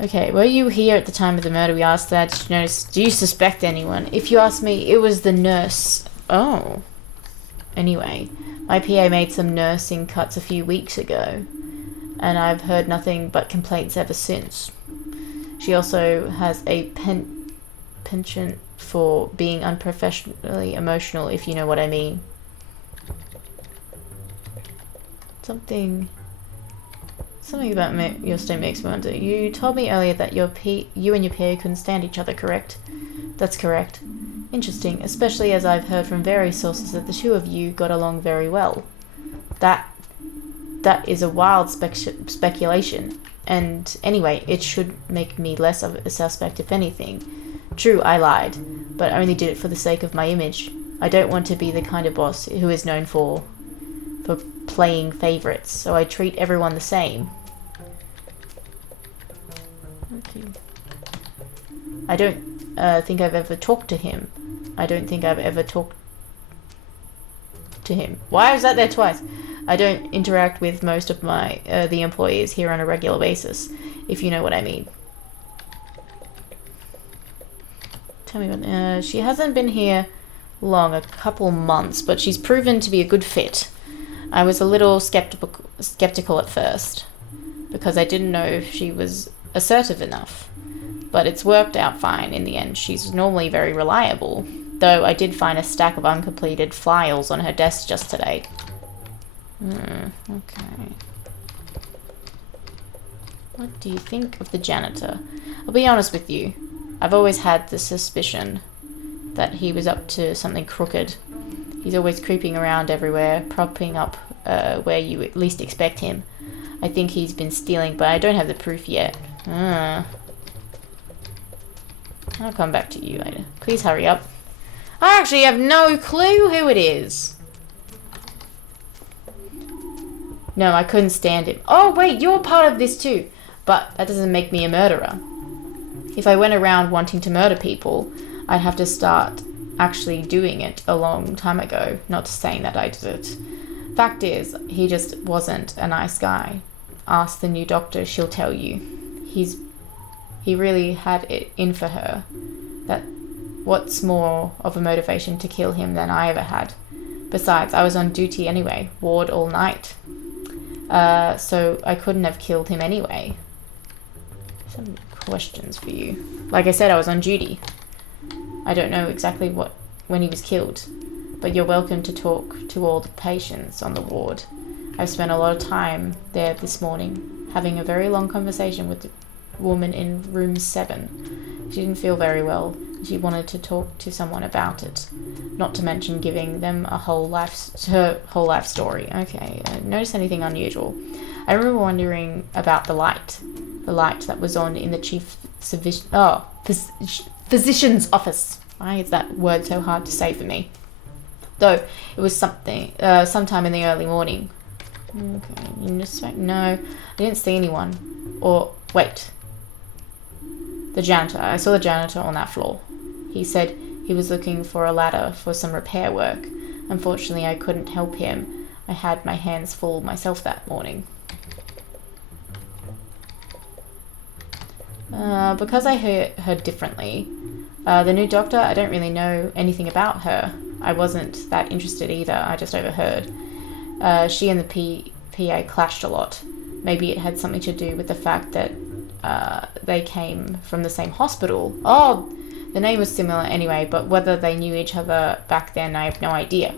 Okay, were you here at the time of the murder? We asked that. Did you notice? Do you suspect anyone? If you ask me, it was the nurse. Oh. Anyway, my PA made some nursing cuts a few weeks ago, and I've heard nothing but complaints ever since. She also has a penchant for being unprofessionally emotional, if you know what I mean. Something about your state makes me wonder. You told me earlier that you and your PA couldn't stand each other, correct? That's correct. Interesting, especially as I've heard from various sources that the two of you got along very well. That That is a wild speculation. And anyway, it should make me less of a suspect if anything. True, I lied, but I only did it for the sake of my image. I don't want to be the kind of boss who is known for playing favorites, so I treat everyone the same. Okay. I don't think I've ever talked to him. I don't think I've ever talked to him. Why is that there twice? I don't interact with most of the employees here on a regular basis, if you know what I mean. Tell me what... she hasn't been here long, a couple months, but she's proven to be a good fit. I was a little skeptical at first, because I didn't know if she was assertive enough. But it's worked out fine in the end. She's normally very reliable, though I did find a stack of uncompleted files on her desk just today. Okay. What do you think of the janitor? I'll be honest with you. I've always had the suspicion that he was up to something crooked. He's always creeping around everywhere, propping up where you at least expect him. I think he's been stealing, but I don't have the proof yet. I'll come back to you later. Please hurry up. I actually have no clue who it is. No, I couldn't stand him. Oh, wait, you're part of this too. But that doesn't make me a murderer. If I went around wanting to murder people, I'd have to start actually doing it a long time ago. Not saying that I did it. Fact is, he just wasn't a nice guy. Ask the new doctor, she'll tell you. He really had it in for her. What's more of a motivation to kill him than I ever had? Besides, I was on duty anyway, ward all night. So I couldn't have killed him anyway. Some questions for you. Like I said, I was on duty. I don't know exactly when he was killed, but you're welcome to talk to all the patients on the ward. I've spent a lot of time there this morning, having a very long conversation with the woman in room 7. She didn't feel very well. She wanted to talk to someone about it, not to mention giving them her whole life story. Okay, notice anything unusual? I remember wondering about the light that was on in the chief physician's office. Why is that word so hard to say for me? Though it was sometime in the early morning. Okay, no, I didn't see anyone. Or wait. The janitor. I saw the janitor on that floor. He said he was looking for a ladder for some repair work. Unfortunately, I couldn't help him. I had my hands full myself that morning. Because I heard differently. The new doctor, I don't really know anything about her. I wasn't that interested either. I just overheard. She and the PA clashed a lot. Maybe it had something to do with the fact that they came from the same hospital. Oh, the name was similar anyway, but whether they knew each other back then, I have no idea.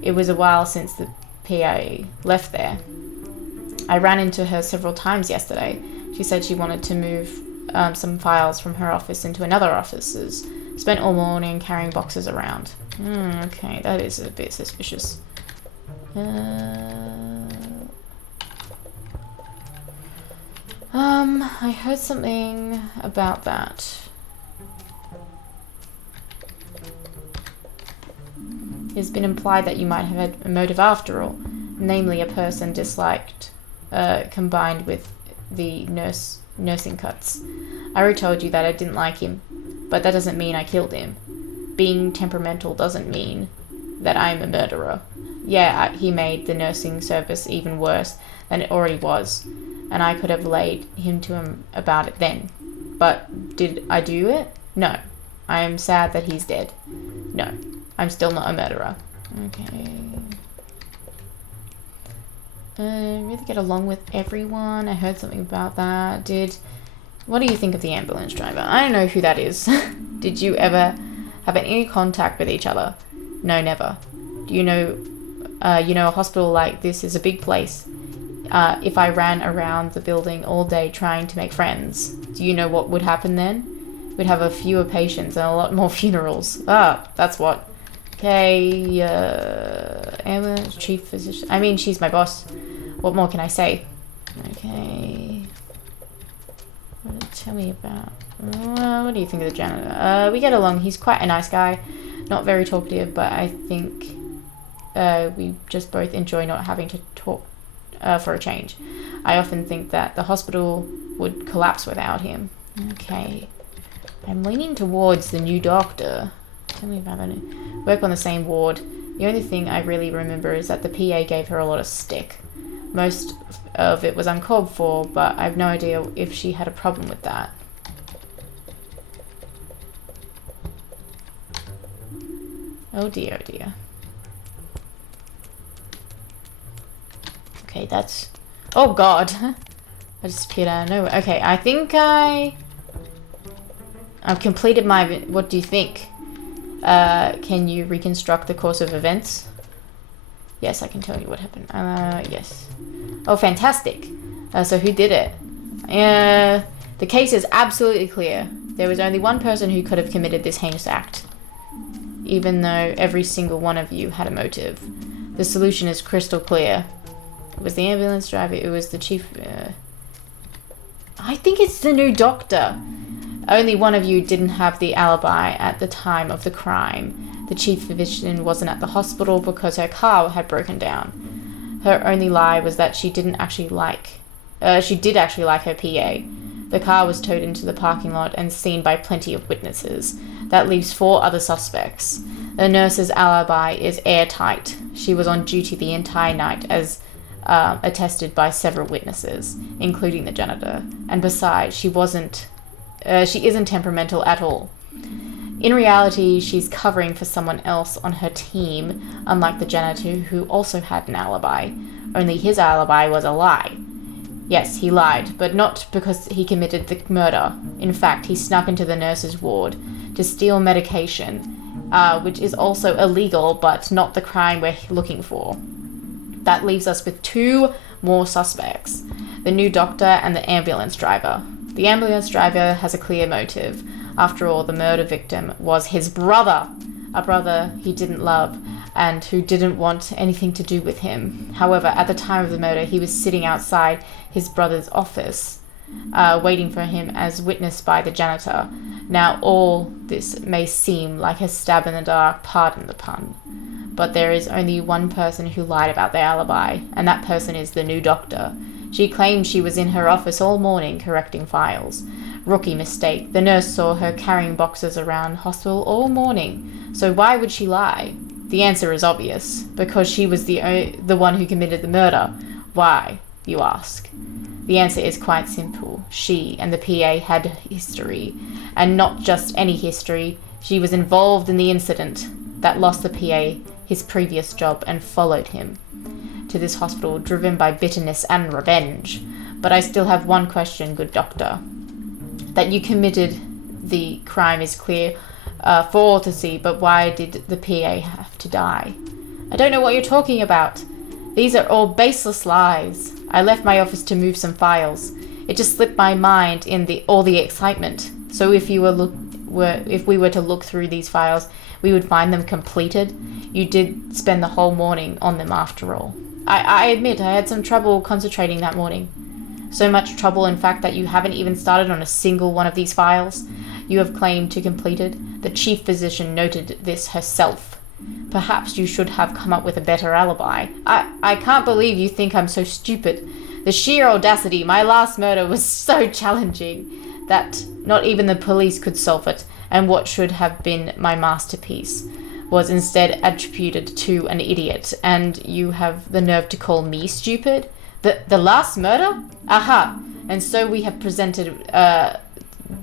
It was a while since the PA left there. I ran into her several times yesterday. She said she wanted to move some files from her office into another office's. Spent all morning carrying boxes around. Okay, that is a bit suspicious. I heard something about that. It's been implied that you might have had a motive after all, namely a person disliked, combined with the nursing cuts. I already told you that I didn't like him, but that doesn't mean I killed him. Being temperamental doesn't mean that I'm a murderer. Yeah, he made the nursing service even worse than it already was, and I could have laid him to him about it then. But did I do it? No. I am sad that he's dead. No. I'm still not a murderer. Okay. Really get along with everyone. I heard something about that. What do you think of the ambulance driver? I don't know who that is. Did you ever have any contact with each other? No, never. Do you know, a hospital like this is a big place. If I ran around the building all day trying to make friends, do you know what would happen then? We'd have a fewer patients and a lot more funerals. That's what. Okay, ambulance chief physician. I mean, she's my boss. What more can I say? Okay. Tell me about... what do you think of the janitor? We get along. He's quite a nice guy. Not very talkative, but I think we just both enjoy not having to talk for a change. I often think that the hospital would collapse without him. Okay. I'm leaning towards the new doctor. Tell me about that. Work on the same ward. The only thing I really remember is that the PA gave her a lot of stick. Most of it was uncalled for, but I have no idea if she had a problem with that. Oh dear, oh dear. Okay, that's... Oh god! I just appeared out of nowhere. Okay, I think I've completed my... What do you think? Can you reconstruct the course of events? Yes, I can tell you what happened. Yes. Oh, fantastic. So who did it? The case is absolutely clear. There was only one person who could have committed this heinous act, even though every single one of you had a motive. The solution is crystal clear. It was the ambulance driver. It was the chief... I think it's the new doctor. Only one of you didn't have the alibi at the time of the crime. The chief physician wasn't at the hospital because her car had broken down. Her only lie was that she did actually like her PA. The car was towed into the parking lot and seen by plenty of witnesses. That leaves 4 other suspects. The nurse's alibi is airtight. She was on duty the entire night, as attested by several witnesses, including the janitor. And besides, she isn't temperamental at all. In reality, she's covering for someone else on her team, unlike the janitor who also had an alibi. Only his alibi was a lie. Yes, he lied, but not because he committed the murder. In fact, he snuck into the nurse's ward to steal medication, which is also illegal, but not the crime we're looking for. That leaves us with 2 more suspects, the new doctor and the ambulance driver. The ambulance driver has a clear motive. After all, the murder victim was his brother, a brother he didn't love and who didn't want anything to do with him. However, at the time of the murder, he was sitting outside his brother's office, waiting for him as witnessed by the janitor. Now, all this may seem like a stab in the dark, pardon the pun, but there is only one person who lied about their alibi, and that person is the new doctor. She claimed she was in her office all morning correcting files. Rookie mistake. The nurse saw her carrying boxes around hospital all morning. So why would she lie? The answer is obvious. Because she was the one who committed the murder. Why, you ask? The answer is quite simple. She and the PA had history. And not just any history. She was involved in the incident that lost the PA his previous job and followed him to this hospital, driven by bitterness and revenge. But I still have one question, good doctor. That you committed the crime is clear for all to see, but why did the PA have to die? I don't know what you're talking about. These are all baseless lies. I left my office to move some files. It just slipped my mind in all the excitement. So if we were to look through these files, we would find them completed. You did spend the whole morning on them after all. I admit I had some trouble concentrating that morning. So much trouble, in fact, that you haven't even started on a single one of these files you have claimed to completed. The chief physician noted this herself. Perhaps you should have come up with a better alibi. I can't believe you think I'm so stupid. The sheer audacity. My last murder was so challenging that not even the police could solve it, and what should have been my masterpiece was instead attributed to an idiot, and you have the nerve to call me stupid? The last murder? Aha! And so we have presented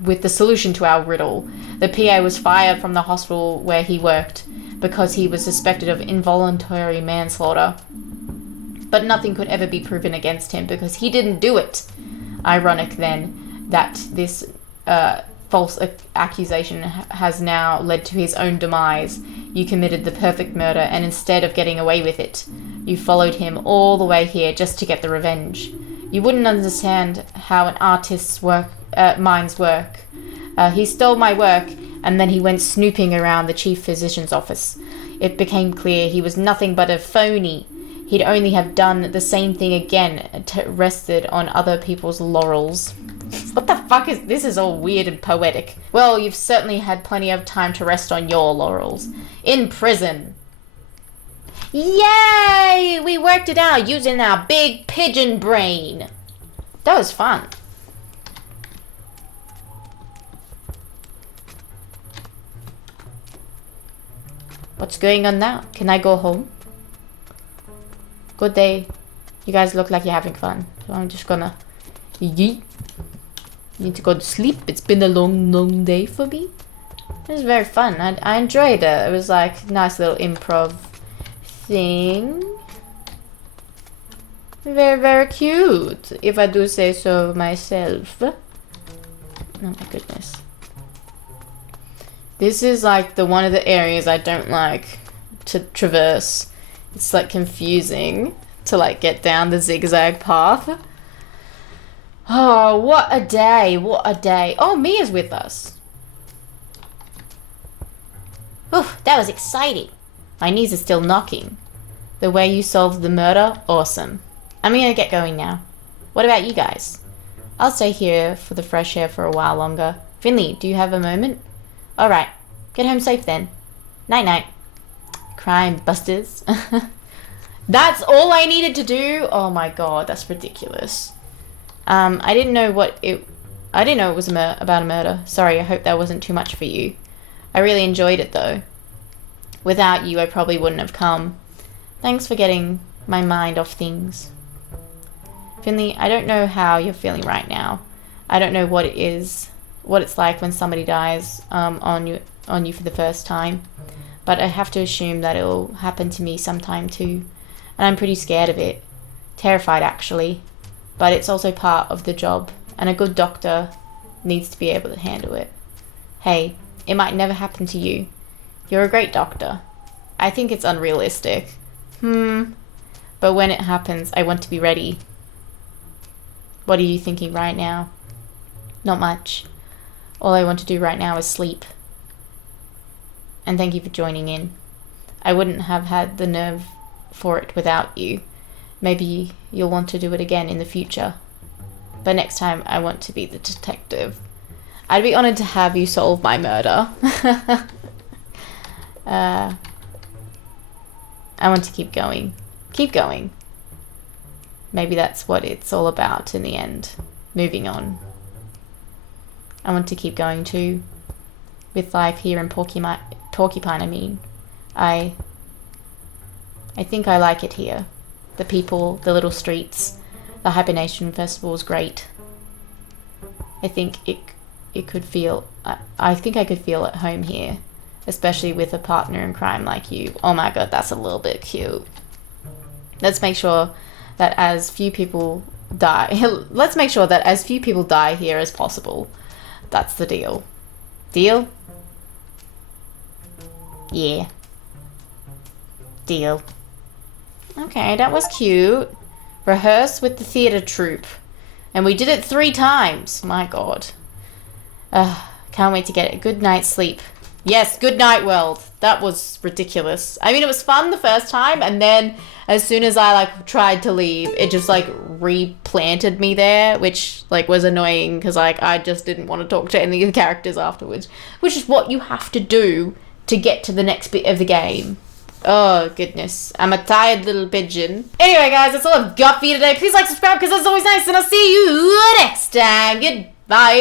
with the solution to our riddle. The PA was fired from the hospital where he worked because he was suspected of involuntary manslaughter. But nothing could ever be proven against him because he didn't do it. Ironic, then, that this false accusation has now led to his own demise. You committed the perfect murder, and instead of getting away with it, you followed him all the way here just to get the revenge. You wouldn't understand how an artist's minds work. He stole my work, and then he went snooping around the chief physician's office. It became clear he was nothing but a phony. he'd only have done the same thing again, rested on other people's laurels. What the fuck is this? Is all weird and poetic. Well, you've certainly had plenty of time to rest on your laurels. In prison. Yay! We worked it out using our big pigeon brain. That was fun. What's going on now? Can I go home? Good day. You guys look like you're having fun. So I'm just gonna... Yeet. Need to go to sleep. It's been a long, long day for me. It was very fun. I enjoyed it. It was like a nice little improv thing. Very, very cute, if I do say so myself. Oh my goodness. This is like one of the areas I don't like to traverse. It's like confusing to like get down the zigzag path. Oh, what a day. What a day. Oh, Mia's with us. Oh, that was exciting. My knees are still knocking. The way you solved the murder, awesome. I'm gonna get going now. What about you guys? I'll stay here for the fresh air for a while longer. Finley, do you have a moment? Alright, get home safe then. Night-night. Crime busters. That's all I needed to do? Oh my god, that's ridiculous. I didn't know it was about a murder. Sorry, I hope that wasn't too much for you. I really enjoyed it though. Without you, I probably wouldn't have come. Thanks for getting my mind off things. Finley, I don't know how you're feeling right now. I don't know what it's like when somebody dies on you for the first time. But I have to assume that it'll happen to me sometime too. And I'm pretty scared of it. Terrified actually. But it's also part of the job, and a good doctor needs to be able to handle it. Hey, it might never happen to you. You're a great doctor. I think it's unrealistic. But when it happens, I want to be ready. What are you thinking right now? Not much. All I want to do right now is sleep. And thank you for joining in. I wouldn't have had the nerve for it without you. Maybe you'll want to do it again in the future. But next time, I want to be the detective. I'd be honored to have you solve my murder. I want to keep going. Keep going. Maybe that's what it's all about in the end. Moving on. I want to keep going too. With life here in Porcupine, I mean. I think I like it here. The people, the little streets, the hibernation festival is great. I think it could feel, I think I could feel at home here, especially with a partner in crime like you. Oh my god, that's a little bit cute. Let's make sure that as few people die, let's make sure that as few people die here as possible. That's the deal. Deal? Yeah. Deal. Okay, that was cute. Rehearse with the theatre troupe. And we did it 3 times. My god. Can't wait to get a good night's sleep. Yes, good night, world. That was ridiculous. I mean, it was fun the first time, and then as soon as I tried to leave, it just replanted me there, which was annoying because I just didn't want to talk to any of the characters afterwards, which is what you have to do to get to the next bit of the game. Oh, goodness. I'm a tired little pigeon. Anyway, guys, that's all I've got for you today. Please like, subscribe, because that's always nice, and I'll see you next time. Goodbye.